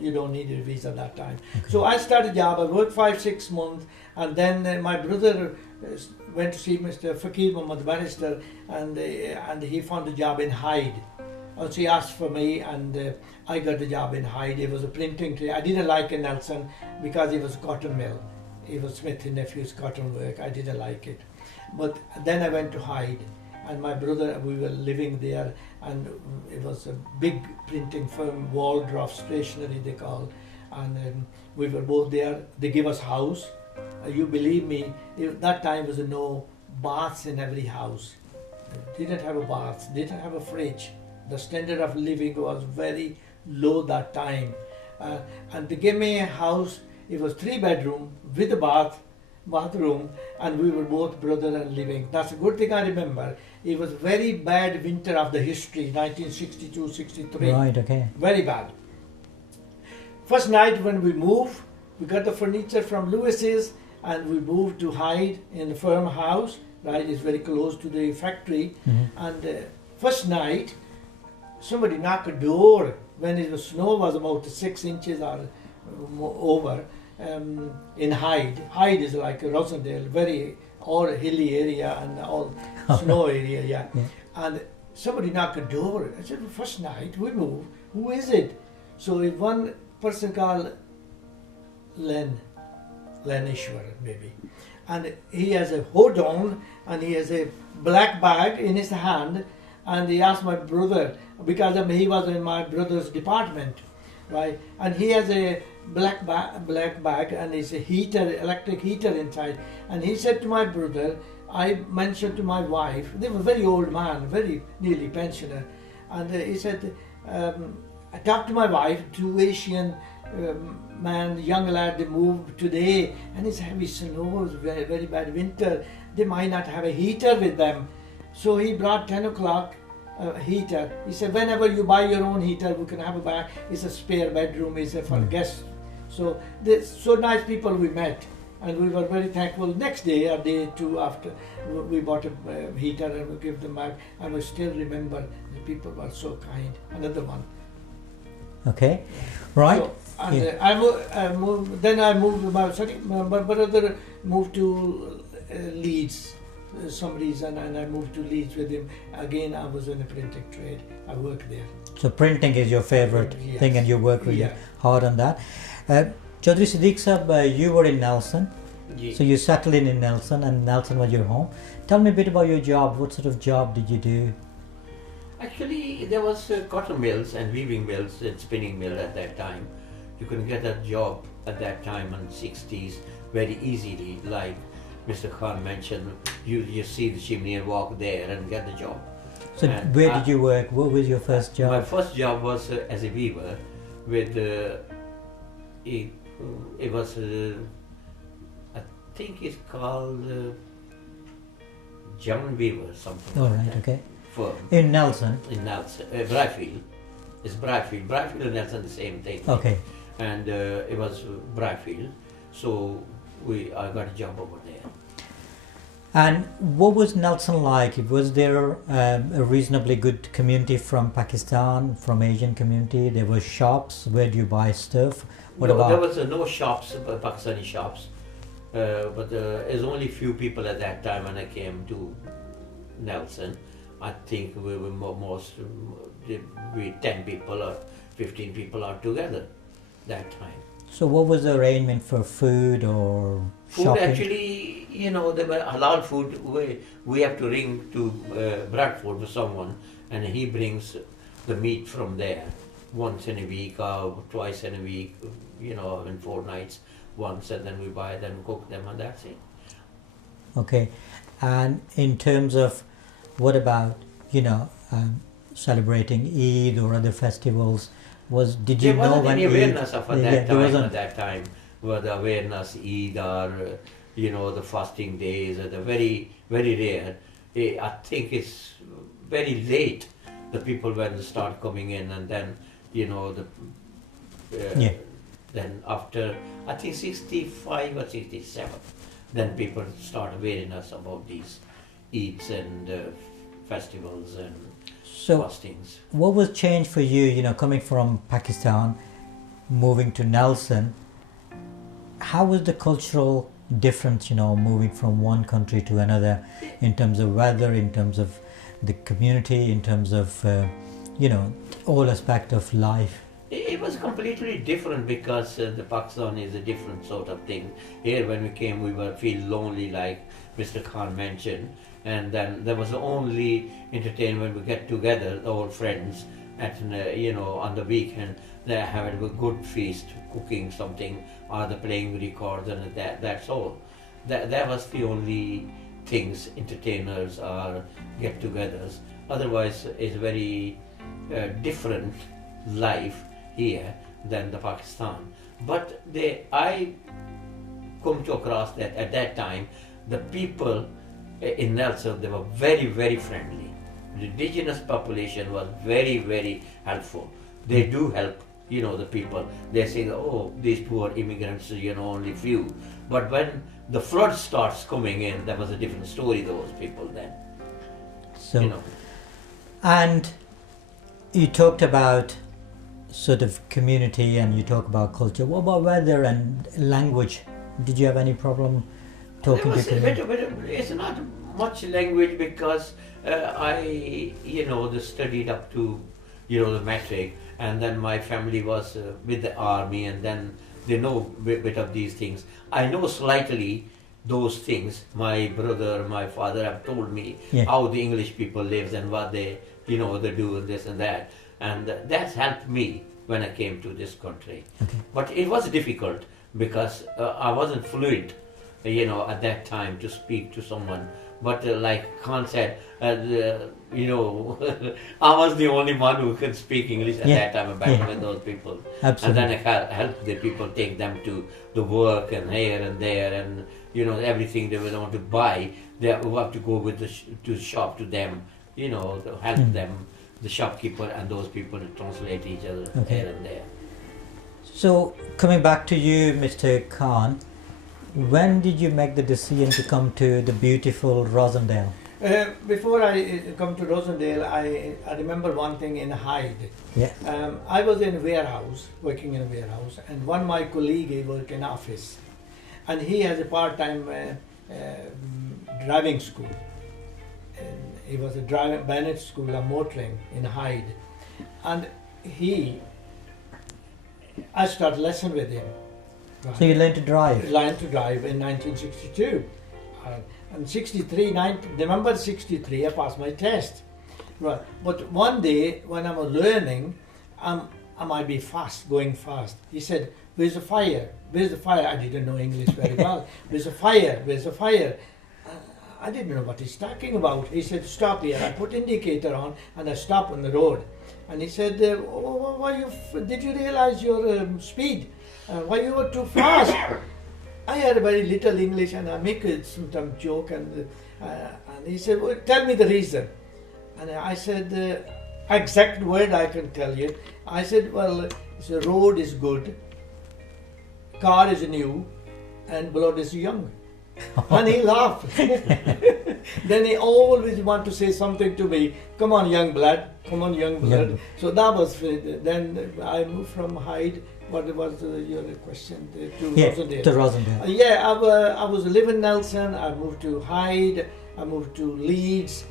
you don't need a visa that time. Okay. So I started a job. I worked 5-6 months, and then my brother went to see Mr. Fakir Muhammad Barrister, and he found a job in Hyde. So he asked for me, and I got the job in Hyde. It was a printing trade. I didn't like Nelson because it was a cotton mill. It was Smith and Nephew's cotton work. I didn't like it. But then I went to Hyde, and my brother, we were living there, and it was a big printing firm, Waldorf Stationery they call, and we were both there. They gave us house. You believe me, that time was no baths in every house. Didn't have a bath, didn't have a fridge. The standard of living was very low that time. And they gave me a house. It was 3-bedroom with a bathroom, and we were both brother and living. That's a good thing I remember. It was very bad winter of the history, 1962-63. Right, okay. Very bad. First night when we moved, we got the furniture from Lewis's, and we moved to Hyde in the firm house. Right, it's very close to the factory. Mm-hmm. And first night, somebody knocked a door when the snow was about 6 inches or over in Hyde. Hyde is like Rosendale, very all hilly area and all snow area, yeah. And somebody knocked a door. I said, first night we move. Who is it? So if one person called Len Ishwar maybe, and he has a hood on and he has a black bag in his hand, and he asked my brother, because he was in my brother's department, right? And he has a black bag and it's a heater, electric heater inside. And he said to my brother, I mentioned to my wife, they were very old man, very nearly pensioner, and he said, I talked to my wife, 2 Asian man, young lad, they moved today, and it's heavy snow, it's very, very bad winter, they might not have a heater with them. So he brought 10 o'clock heater. He said, whenever you buy your own heater, we can have a back. It's a spare bedroom, it's for guests. So so nice people we met, and we were very thankful. Next day or day 2 after, we bought a heater and we gave them back, and we still remember the people were so kind. Another one. Okay, right. So, and then I moved. My brother moved to Leeds. Some reason, and I moved to Leeds with him. Again, I was in a printing trade. I worked there. So printing is your favorite thing, and you work really hard on that. Chaudhry Siddique Sahab, you were in Nelson. Yeah. So you settled in Nelson, and Nelson was your home. Tell me a bit about your job. What sort of job did you do? Actually, there was cotton mills and weaving mills and spinning mill at that time. You could get a job at that time in the 60s very easily, like Mr. Khan mentioned, you see the chimney and walk there and get the job. So where did you work? What was your first job? My first job was as a weaver with, it was, I think it's called German Weaver, something like that. Okay. Firm. In Nelson? In Nelson, Bryfield. It's Bryfield. Bryfield and Nelson the same thing. Okay. And it was Bryfield. So I got a job over there. And what was Nelson like? Was there a reasonably good community from Pakistan, from Asian community? There were shops. Where do you buy stuff? There was no shops, Pakistani shops. But there's only few people at that time when I came to Nelson. I think we were 10 people or 15 people are together that time. So what was the arrangement for food or shopping? Food actually, there were halal food. We have to ring to Bradford for someone, and he brings the meat from there once in a week or twice in a week, in 4 nights once, and then we buy them, cook them, and that's it. Okay. And in terms of what about, celebrating Eid or other festivals? Did you know when any awareness Eid, of at that time, were the awareness Eid or the fasting days, are very, very rare. I think it's very late the people when they start coming in, and then then after I think 65 or 67, then people start awareness about these Eids and festivals and fastings. What was changed for you, coming from Pakistan, moving to Nelson, how was the cultural difference, moving from one country to another, in terms of weather, in terms of the community, in terms of, all aspect of life? It was completely different because the Pakistan is a different sort of thing. Here, when we came, we were feel lonely, like Mr. Khan mentioned, and then there was the only entertainment. We get together, all friends, at on the weekend. They having a good feast, cooking something, or the playing records, and that's all. That was the only things, entertainers or get-togethers. Otherwise, it's very different life here than the Pakistan. But I come to across that at that time, the people in Nelson, they were very, very friendly. The indigenous population was very, very helpful. They do help, the people. They say, oh, these poor immigrants, only few. But when the flood starts coming in, that was a different story, those people then. So, and you talked about sort of community and you talk about culture. What about weather and language? Did you have any problem talking to community? It's not much language because I, studied up to, the metric, and then my family was with the army, and then they know a bit of these things. I know slightly those things. My brother, my father have told me how the English people live and what they, they do and this and that. And that's helped me when I came to this country. Okay. But it was difficult because I wasn't fluent, at that time to speak to someone. But like Khan said, I was the only one who could speak English at that time back with those people. Absolutely. And then I helped the people, take them to the work and here and there, and everything they would want to buy, they have to go with to shop to them, to help them, the shopkeeper and those people to translate each other here and there. So coming back to you, Mr. Khan, when did you make the decision to come to the beautiful Rosendale? Before I come to Rosendale, I remember one thing in Hyde. Yeah. I was in a warehouse, working in a warehouse, and one of my colleagues worked in office, and he has a part-time driving school. And it was a driving Bennett School of Motoring in Hyde, and I started lesson with him. Right. So you learned to drive? Learned to drive in 1962. And 63, November 63, I passed my test. Right. But one day, when I was learning, I might be going fast. He said, "Where's the fire? Where's the fire?" I didn't know English very well. "Where's the fire? Where's the fire?" I didn't know what he's talking about. He said, "Stop here." I put indicator on and I stopped on the road. And he said, "Did you realize your speed? Why you were too fast?" I had very little English and I make some joke and he said, "Well, tell me the reason." And I said, exact word I can tell you. I said, "Well, the road is good, car is new, and blood is young." And he laughed. Then he always want to say something to me. "Come on, young blood. Come on, young blood." Yeah. So that was then I moved from Hyde. What was your question to Rosendale? To Rosendale. I was living in Nelson. I moved to Hyde. I moved to Leeds.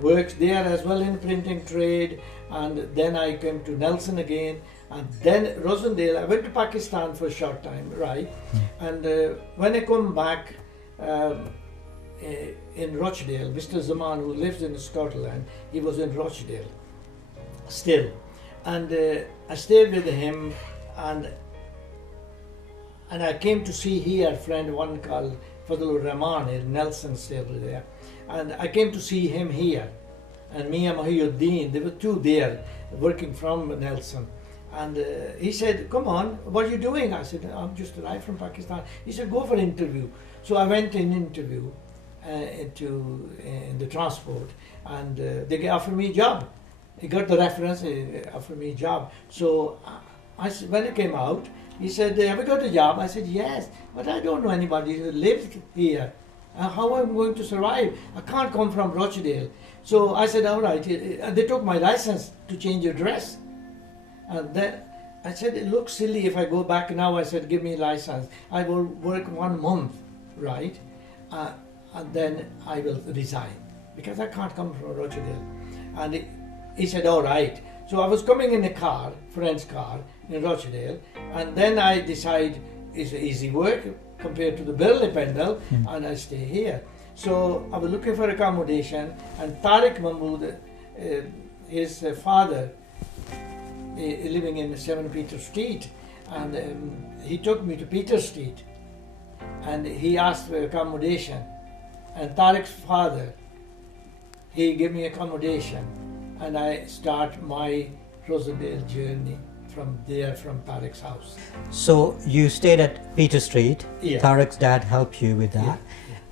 Worked there as well in printing trade, and then I came to Nelson again, and then Rosendale. I went to Pakistan for a short time, right? And when I come back in Rochdale, Mr. Zaman, who lives in Scotland, he was in Rochdale still, and I stayed with him, and I came to see here a friend, one called Fadlur Rahman in Nelson, still there. And I came to see him here, and me and Mahiuddin, there were two there working from Nelson. And he said, "Come on, what are you doing?" I said, "I'm just arrived from Pakistan." He said, "Go for an interview." So I went in interview in the transport, and they offered me a job. He got the reference, he offered me a job. So I said, when I came out, he said, "Have you got a job?" I said, "Yes, but I don't know anybody who lives here. How am I going to survive? I can't come from Rochdale." So I said, "All right." And they took my license to change address. And then I said, it looks silly if I go back now. I said, give me a license. I will work 1 month, right? And then I will resign because I can't come from Rochdale. And he said, all right. So I was coming in a car, friend's car in Rochdale, and then I decide it's easy work compared to the Burley Pendle, and I stay here. So I was looking for accommodation, and Tariq Mahmood, his father, living in 7 Peter Street, and he took me to Peter Street, and he asked for accommodation, and Tariq's father, he gave me accommodation, and I start my Rosendale journey from there, from Tariq's house. So you stayed at Peter Street. Yeah. Tariq's dad helped you with that. Yeah.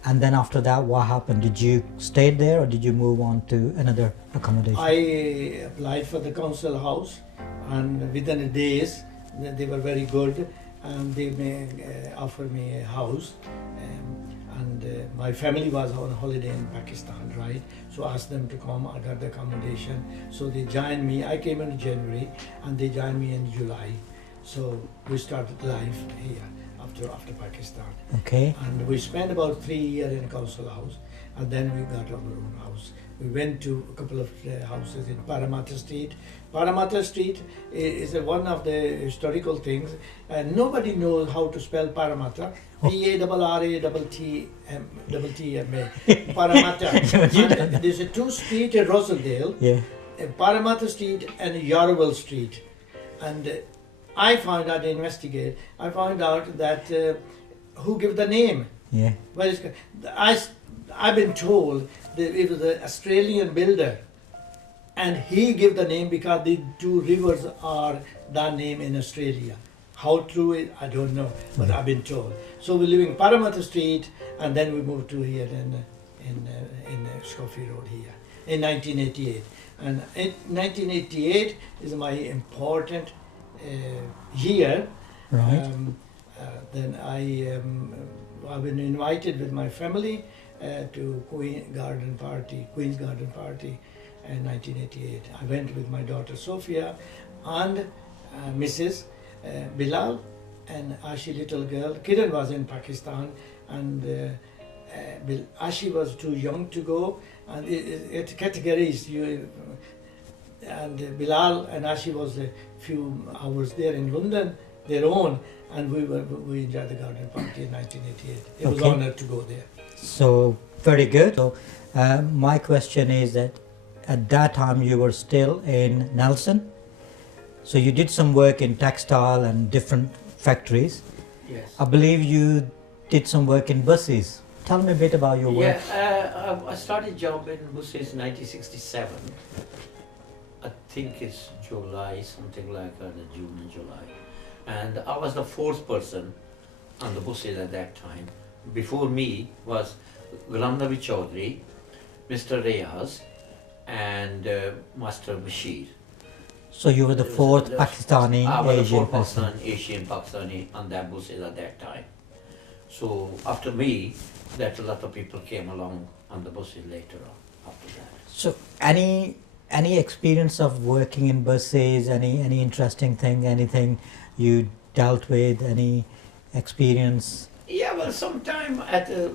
And then after that, what happened? Did you stay there or did you move on to another accommodation? I applied for the council house, and within days they were very good, and they may offer me a house. And my family was on holiday in Pakistan, right? So I asked them to come. I got the accommodation. So they joined me. I came in January, and they joined me in July. So we started life here after Pakistan. Okay. And we spent about 3 years in council house, and then we got our own house. We went to a couple of houses in Parramatta Street. Parramatta Street is one of the historical things, and nobody knows how to spell Parramatta. P-A-R-R-A-T-T-M-A. Parramatta. And there's a 2 streets in Rosendale, Yeah. Parramatta Street and Yarwell Street. And I found out, investigate, I found out that who gave the name. Yeah. Well, I've been told that it was an Australian builder, and he gave the name because the 2 rivers are that name in Australia. How true it, I don't know, but I've been told. So we're living Parramatta Street, and then we moved to here in Scoffy Road here in 1988. And in 1988 is my important year. Right. Then I've been invited with my family to Queen's Garden Party in 1988. I went with my daughter Sophia and Mrs. Bilal and Ashi, little girl. Kiran was in Pakistan, and Ashi was too young to go. And it categories and Bilal and Ashi was a few hours there in London, their own, and we enjoyed the garden party in 1988. It was Okay. honored to go there. So very good. So my question is that at that time you were still in Nelson. So you did some work in textile and different factories. Yes. I believe you did some work in buses. Tell me a bit about your work. Yeah, I started job in buses in 1967. I think it's July, something like that, June and July. And I was the 4th person on the buses at that time. Before me was Ghulam Nabi Chaudhry, Mr. Reyaz, and Master Bashir. So you were the 4th Pakistani I was the Asian 4th person. Asian Pakistani on that buses at that time. So after me, that a lot of people came along on the buses later on after that. So any experience of working in buses, any interesting thing, anything you dealt with, any experience? Yeah, well, sometime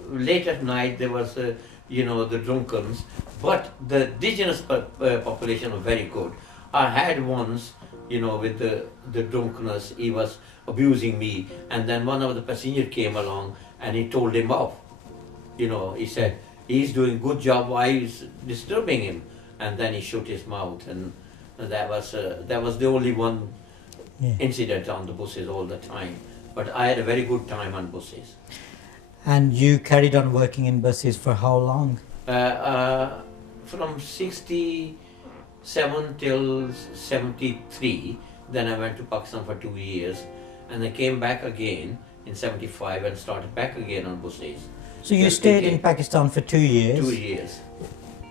late at night there was, the drunkards, but the indigenous population was very good. I had once, with the drunkenness, he was abusing me, and then one of the passengers came along and he told him off. He said, he's doing good job, why is disturbing him? And then he shut his mouth, and that was the only one Yeah. incident on the buses all the time. But I had a very good time on buses. And you carried on working in buses for how long? From 67 till 73, then I went to Pakistan for 2 years, and I came back again in 75 and started back again on buses. So you Yes, stayed okay. in Pakistan for 2 years. 2 years.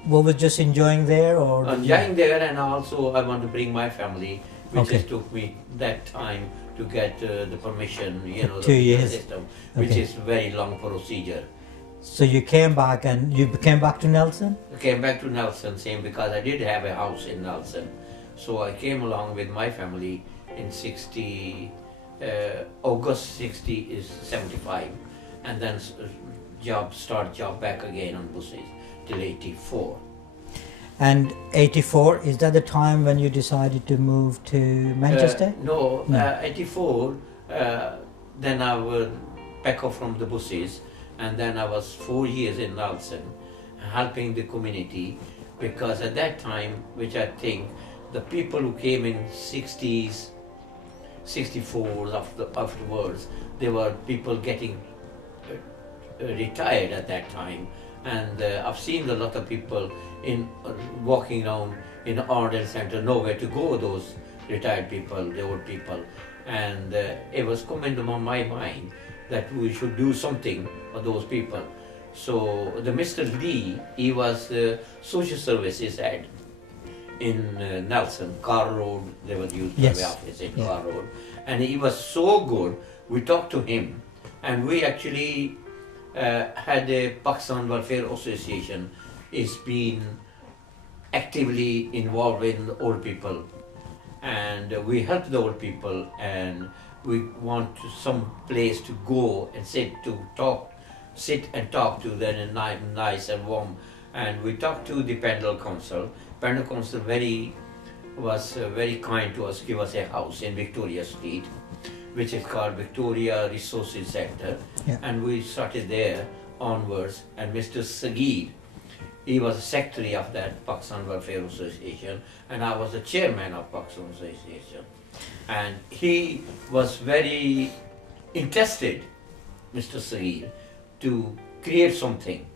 What was just enjoying there, or? did you- Enjoying there, and also I want to bring my family, which Okay. just took me that time to get the permission, the 2 visa years. system, which Okay. is very long procedure. So you came back and you came back to Nelson? I came back to Nelson, same because I did have a house in Nelson. So I came along with my family in 60, August 60 is 75, and then job back again on buses till 84. And 84, is that the time when you decided to move to Manchester? No, No. 84, then I would pack off from the buses, and then I was 4 years in Nelson helping the community, because at that time, which I think the people who came in 60s, 64s afterwards, they were people getting retired at that time, and I've seen a lot of people in walking around in Arndale Centre, nowhere to go, those retired people, the old people, and it was coming to my mind that we should do something for those people. So the Mr. Lee, he was the social services head in Nelson, Carr Road, they were used to Yes. the office in Yeah. Carr Road, and he was so good. We talked to him, and we actually had a Pakistan Welfare Association is been actively involved in the old people, and we help the old people, and we want some place to go and sit and talk to them in nice and warm. And we talked to the Pendle Council. Pendle Council was very kind to us, give us a house in Victoria Street, which is called Victoria Resources Centre. Yeah. And we started there onwards. And Mr. Sagir, he was the secretary of that Pakistan Welfare Association, and I was the chairman of Pakistan Association. And he was very interested, Mr. Sagir, to create something,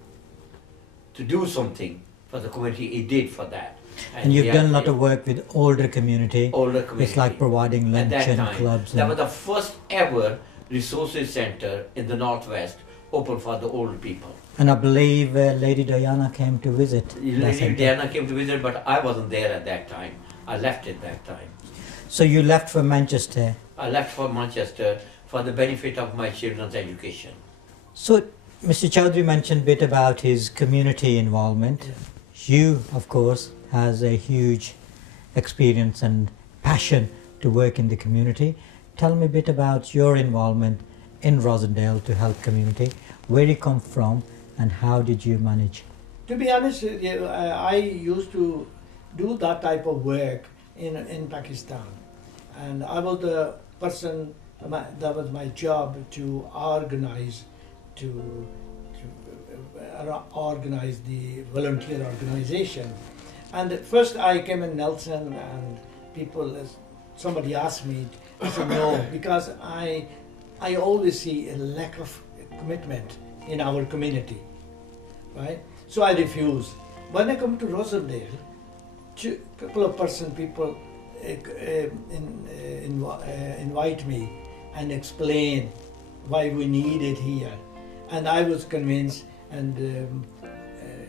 to do something for the community. He did for that. And you've done a lot of work with older community. Older community. It's like providing At that luncheon time, clubs. that and- was the first ever resources center in the Northwest open for the old people. And I believe Lady Diana came to visit. that Lady centre. Diana came to visit, but I wasn't there at that time. I left at that time. So you left for Manchester. I left for Manchester for the benefit of my children's education. So Mr. Chowdhury mentioned a bit about his community involvement. You, of course, has a huge experience and passion to work in the community. Tell me a bit about your involvement in Rosendale to help community, where you come from and how did you manage? To be honest with you, I used to do that type of work in Pakistan, and I was the person that was my job to organize organize the volunteer organization. And at first I came in Nelson, and somebody asked me, I said no, because I always see a lack of commitment in our community, right? So I refuse. When I come to Rosendale, a couple of people invite me and explain why we need it here. And I was convinced, and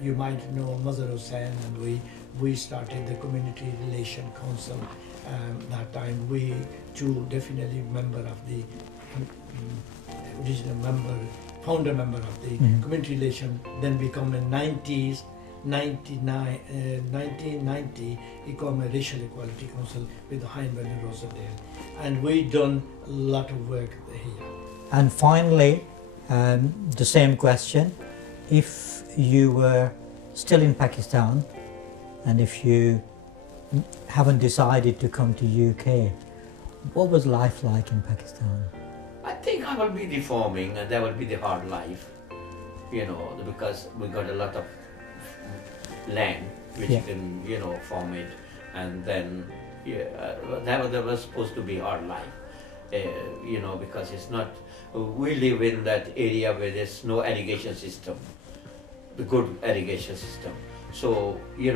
you might know Mazhar Hussain, and we started the Community Relation Council. That time we too definitely member of the original member, founder member of the Community Relation, then become in 1990, become a Racial Equality Council with Hindman and Rosendale. And we done a lot of work here. And finally, the same question, if you were still in Pakistan and if you haven't decided to come to UK, what was life like in Pakistan? I think I will be reforming, and that will be the hard life, because we got a lot of land which you can, farm it, and then that was supposed to be hard life, because it's not. We live in that area where there's no irrigation system, the good irrigation system. So we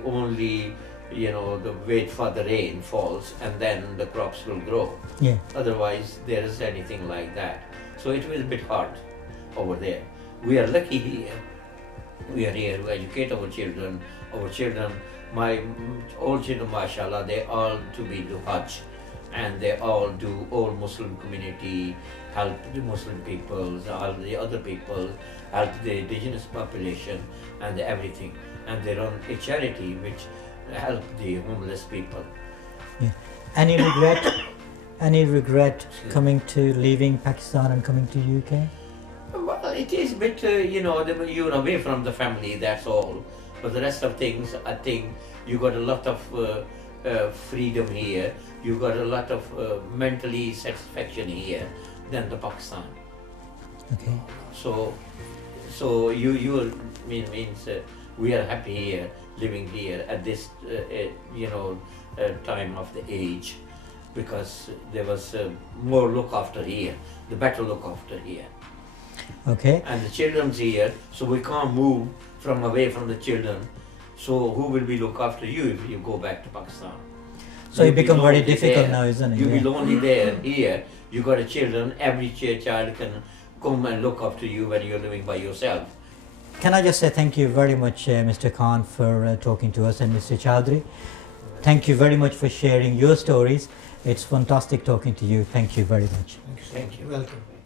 only the wait for the rain falls and then the crops will grow. Yeah. Otherwise there is anything like that. So it was a bit hard over there. We are lucky here. We are here to educate our children. My all children, mashallah, they all to be do Hajj, and they all do all Muslim community, help the Muslim peoples, all the other people, help the indigenous population and everything. And they run a charity which help the homeless people. Yeah. Any regret? Any regret coming to leaving Pakistan and coming to UK? Well, it is a bit, you're away from the family, that's all. But the rest of things, I think you got a lot of freedom here. You got a lot of mentally satisfaction here than the Pakistan. Okay. So means we are happy here, living here at this time of the age, because there was more look after here, the better look after here. Okay. And the children's here, so we can't move from away from the children. So who will be look after you if you go back to Pakistan? So You'll it be become very lonely difficult there. now, isn't it? You'll be Yeah. lonely there. Here, you got a children. Every child can come and look after you when you're living by yourself. Can I just say thank you very much, Mr. Khan, for talking to us, and Mr. Chaudhry. Thank you very much for sharing your stories. It's fantastic talking to you. Thank you very much. Thank you. Thank you. Welcome.